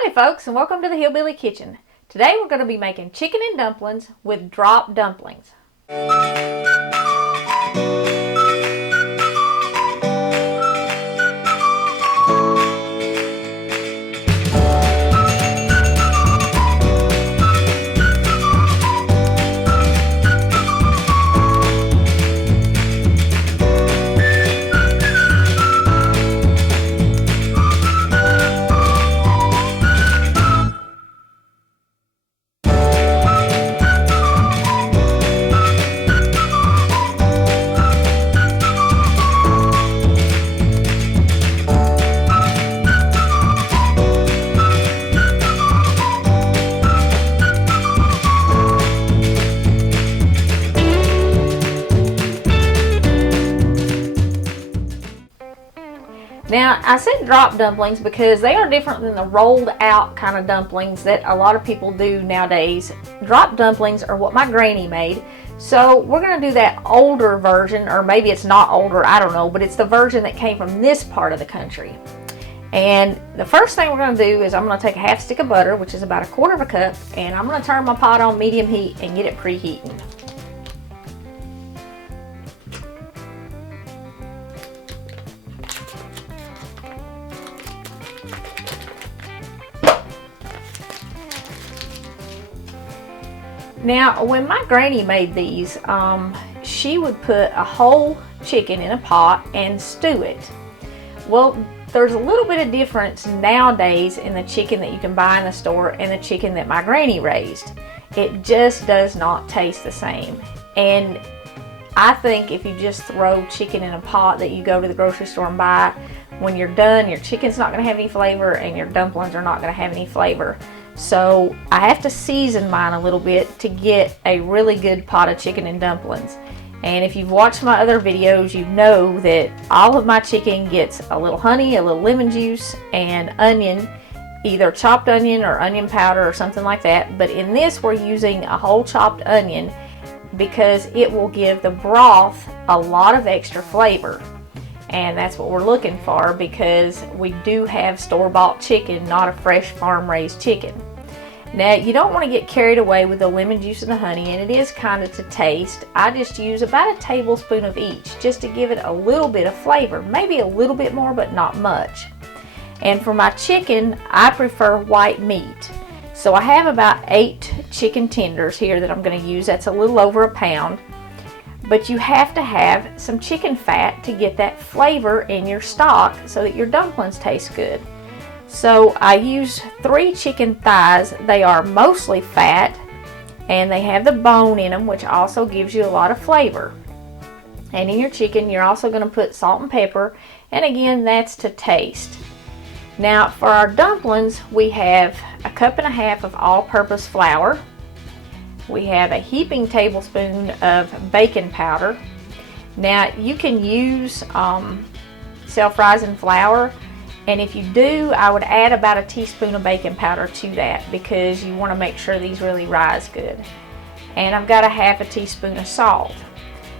Howdy folks, and welcome to the Hillbilly Kitchen. Today we're going to be making chicken and dumplings with drop dumplings. Now, I said drop dumplings because they are different than the rolled out kind of dumplings that a lot of people do nowadays. Drop dumplings are what my granny made. So we're going to do that older version, or maybe it's not older, I don't know, but it's the version that came from this part of the country. And the first thing we're going to do is I'm going to take a half stick of butter, which is about 1/4 cup, and I'm going to turn my pot on medium heat and get it preheating. Now, when my granny made these, she would put a whole chicken in a pot and stew it. Well, there's a little bit of difference nowadays in the chicken that you can buy in the store and the chicken that my granny raised. It just does not taste the same. And I think if you just throw chicken in a pot that you go to the grocery store and buy, when you're done, your chicken's not going to have any flavor and your dumplings are not going to have any flavor. So I have to season mine a little bit to get a really good pot of chicken and dumplings. And if you've watched my other videos, you know that all of my chicken gets a little honey, a little lemon juice, and onion, either chopped onion or onion powder or something like that. But in this, we're using a whole chopped onion because it will give the broth a lot of extra flavor. And that's what we're looking for because we do have store-bought chicken, not a fresh farm-raised chicken. Now, you don't want to get carried away with the lemon juice and the honey, and it is kind of to taste. I just use about 1 tablespoon of each just to give it a little bit of flavor, maybe a little bit more, but not much. And for my chicken, I prefer white meat. So I have about 8 chicken tenders here that I'm going to use. That's a little over 1 pound. But you have to have some chicken fat to get that flavor in your stock so that your dumplings taste good. So I use 3 chicken thighs. They are mostly fat and they have the bone in them, which also gives you a lot of flavor. And in your chicken, you're also going to put salt and pepper, and again, that's to taste. Now for our dumplings, we have 1.5 cups of all-purpose flour. We have a heaping tablespoon of baking powder. Now you can use self-rising flour, and if you do, I would add about 1 teaspoon of baking powder to that because you want to make sure these really rise good. And I've got 1/2 teaspoon of salt.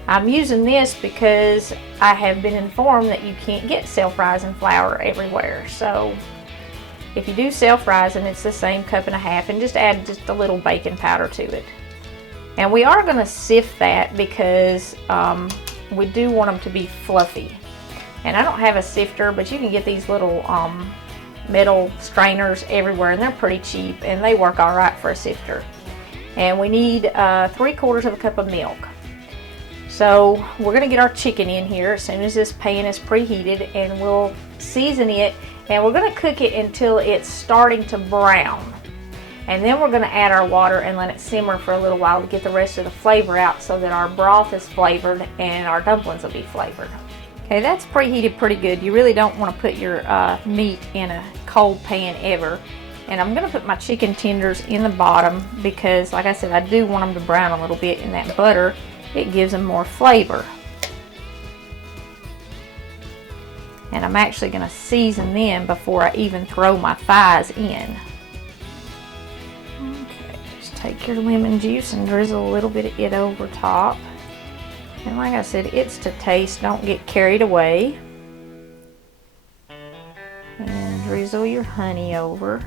I'm using this because I have been informed that you can't get self-rising flour everywhere. So if you do self-rising, it's the same 1.5 cups, and just add just a little baking powder to it. And we are going to sift that because we do want them to be fluffy. And I don't have a sifter, but you can get these little metal strainers everywhere, and they're pretty cheap, and they work all right for a sifter. And we need 3/4 cup of milk. So we're going to get our chicken in here as soon as this pan is preheated, and we'll season it, and we're going to cook it until it's starting to brown. And then we're going to add our water and let it simmer for a little while to get the rest of the flavor out so that our broth is flavored and our dumplings will be flavored. Okay, that's preheated pretty good. You really don't want to put your meat in a cold pan ever. And I'm going to put my chicken tenders in the bottom because, like I said, I do want them to brown a little bit in that butter. It gives them more flavor. And I'm actually going to season them before I even throw my thighs in. Okay, just take your lemon juice and drizzle a little bit of it over top. And like I said, it's to taste. Don't get carried away. And drizzle your honey over.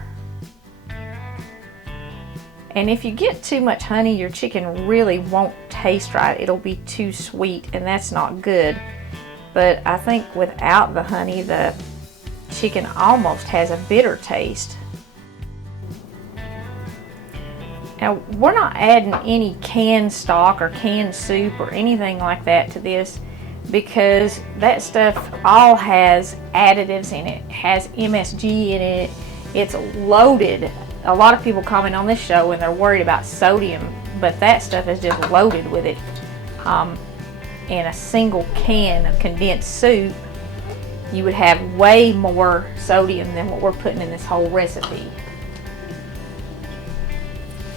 And if you get too much honey, your chicken really won't taste right. It'll be too sweet, and that's not good. But I think without the honey, the chicken almost has a bitter taste. Now, we're not adding any canned stock or canned soup or anything like that to this, because that stuff all has additives in it. It has MSG in it. It's loaded. A lot of people comment on this show and they're worried about sodium, but that stuff is just loaded with it. In a single can of condensed soup, you would have way more sodium than what we're putting in this whole recipe.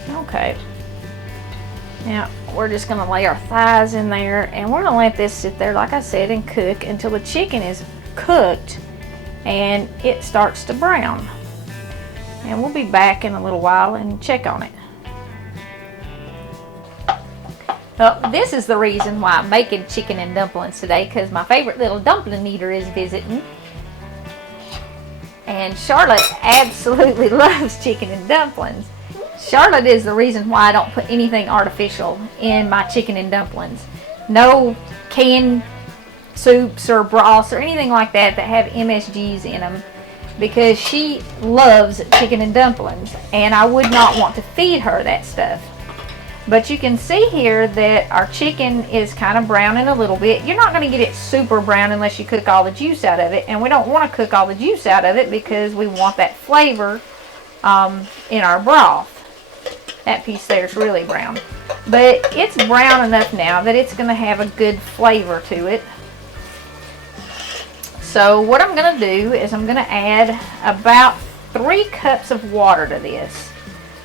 Okay, now we're just going to lay our thighs in there, and we're going to let this sit there, like I said, and cook until the chicken is cooked and it starts to brown. And we'll be back in a little while and check on it. Well, this is the reason why I'm making chicken and dumplings today, because my favorite little dumpling eater is visiting. And Charlotte absolutely loves chicken and dumplings. Charlotte is the reason why I don't put anything artificial in my chicken and dumplings. No canned soups or broths or anything like that that have MSGs in them, because she loves chicken and dumplings, and I would not want to feed her that stuff. But you can see here that our chicken is kind of browning a little bit. You're not going to get it super brown unless you cook all the juice out of it, and we don't want to cook all the juice out of it because we want that flavor in our broth. That piece there is really brown, but it's brown enough now that it's going to have a good flavor to it. So what I'm going to do is I'm going to add about 3 cups of water to this.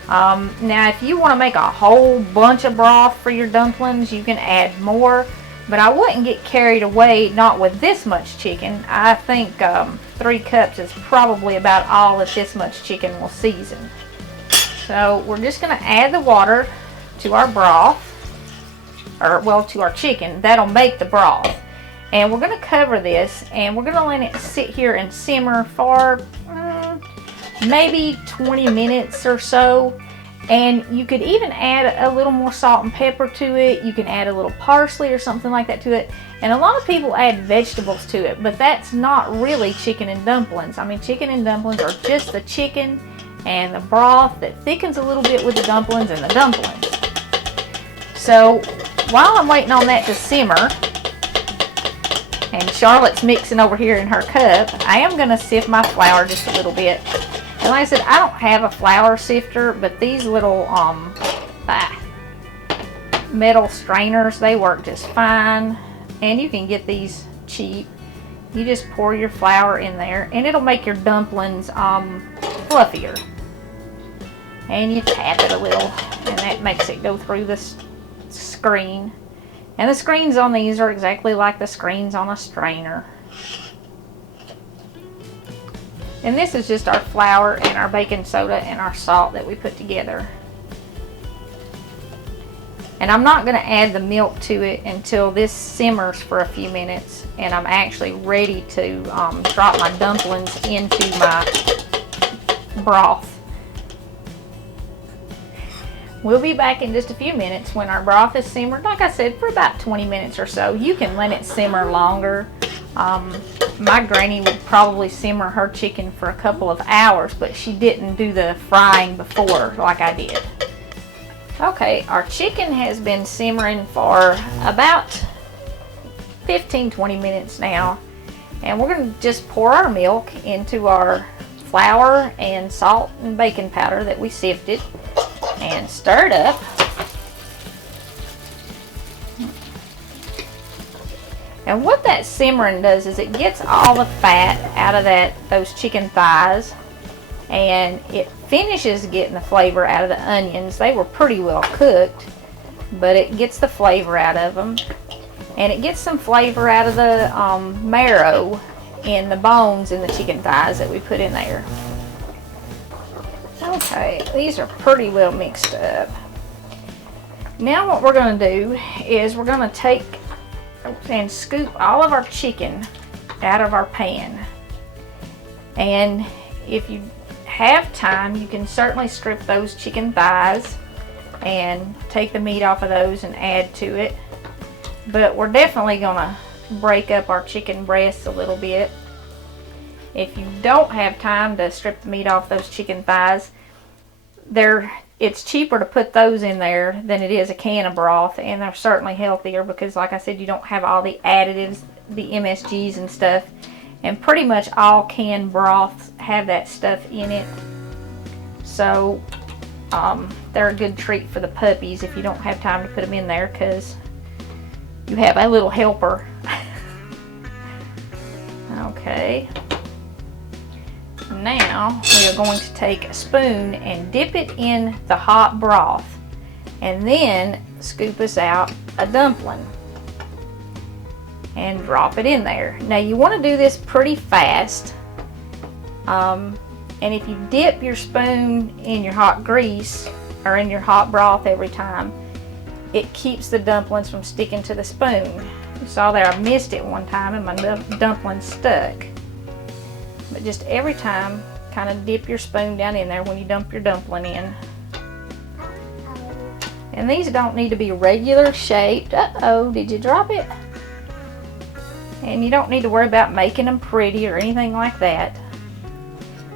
Now if you want to make a whole bunch of broth for your dumplings, you can add more, but I wouldn't get carried away, not with this much chicken. I think 3 cups is probably about all that this much chicken will season. So we're just going to add the water to our broth, or well, to our chicken. That'll make the broth. And we're going to cover this, and we're going to let it sit here and simmer for maybe 20 minutes or so. And you could even add a little more salt and pepper to it. You can add a little parsley or something like that to it. And a lot of people add vegetables to it, but that's not really chicken and dumplings. I mean, chicken and dumplings are just the chicken and the broth that thickens a little bit with the dumplings and the dumplings. So while I'm waiting on that to simmer, and Charlotte's mixing over here in her cup, I am going to sift my flour just a little bit. And like I said, I don't have a flour sifter, but these little metal strainers, they work just fine. And you can get these cheap. You just pour your flour in there, and it'll make your dumplings fluffier. And you tap it a little, and that makes it go through the screen. And the screens on these are exactly like the screens on a strainer. And this is just our flour and our baking soda and our salt that we put together. And I'm not going to add the milk to it until this simmers for a few minutes and I'm actually ready to drop my dumplings into my broth. We'll be back in just a few minutes when our broth is simmered, like I said, for about 20 minutes or so. You can let it simmer longer. My granny would probably simmer her chicken for a couple of hours, but she didn't do the frying before like I did. Okay, our chicken has been simmering for about 15-20 minutes now, and we're going to just pour our milk into our flour and salt and baking powder that we sifted and stir it up. And what that simmering does is it gets all the fat out of those chicken thighs, and it finishes getting the flavor out of the onions. They were pretty well cooked, but it gets the flavor out of them, and it gets some flavor out of the marrow in the bones in the chicken thighs that we put in there. Okay, these are pretty well mixed up. Now what we're going to do is we're going to take and scoop all of our chicken out of our pan. And if you have time, you can certainly strip those chicken thighs and take the meat off of those and add to it. But we're definitely gonna break up our chicken breasts a little bit. If you don't have time to strip the meat off those chicken thighs, it's cheaper to put those in there than it is a can of broth, and they're certainly healthier because, like I said, you don't have all the additives, the MSGs and stuff, and pretty much all canned broths have that stuff in it. So they're a good treat for the puppies if you don't have time to put them in there, because you have a little helper. Okay. Now we are going to take a spoon and dip it in the hot broth, and then scoop us out a dumpling and drop it in there. Now you want to do this pretty fast, and if you dip your spoon in your hot grease or in your hot broth every time, it keeps the dumplings from sticking to the spoon. You saw there I missed it one time and my dumpling stuck. But just every time, kind of dip your spoon down in there when you dump your dumpling in. And these don't need to be regular shaped. Uh-oh, did you drop it? And you don't need to worry about making them pretty or anything like that.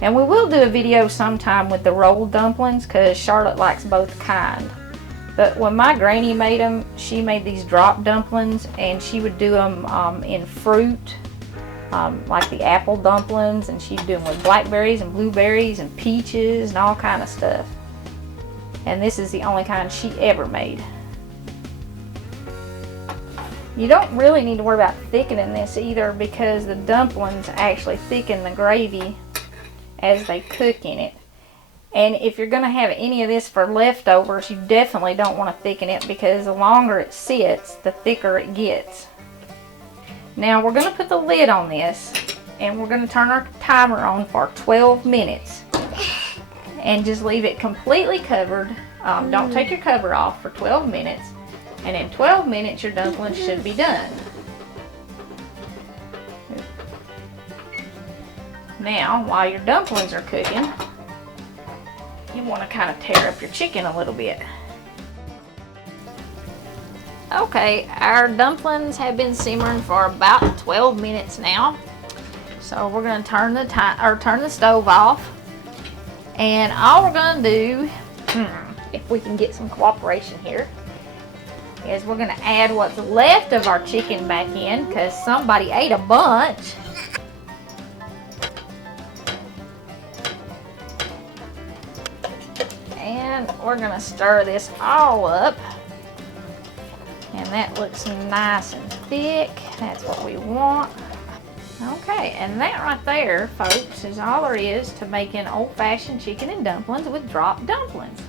And we will do a video sometime with the rolled dumplings, because Charlotte likes both kind. But when my granny made them, she made these drop dumplings, and she would do them in fruit, like the apple dumplings, and she'd do them with blackberries and blueberries and peaches and all kind of stuff. And this is the only kind she ever made. You don't really need to worry about thickening this either, because the dumplings actually thicken the gravy as they cook in it. And if you're going to have any of this for leftovers, you definitely don't want to thicken it, because the longer it sits, the thicker it gets. Now we're going to put the lid on this, and we're going to turn our timer on for 12 minutes. And just leave it completely covered. Don't take your cover off for 12 minutes. And in 12 minutes, your dumplings should be done. Now, while your dumplings are cooking, you want to kind of tear up your chicken a little bit. Okay, our dumplings have been simmering for about 12 minutes now. So we're going to turn the stove off. And all we're going to do, if we can get some cooperation here, is we're going to add what's left of our chicken back in, because somebody ate a bunch. And we're going to stir this all up. And that looks nice and thick. That's what we want. Okay, and that right there, folks, is all there is to making old-fashioned chicken and dumplings with drop dumplings.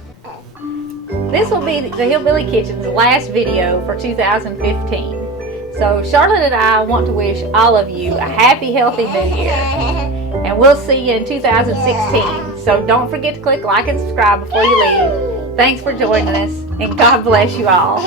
This will be the Hillbilly Kitchen's last video for 2015. So Charlotte and I want to wish all of you a happy, healthy new year. And we'll see you in 2016. So don't forget to click like and subscribe before you leave. Thanks for joining us, and God bless you all.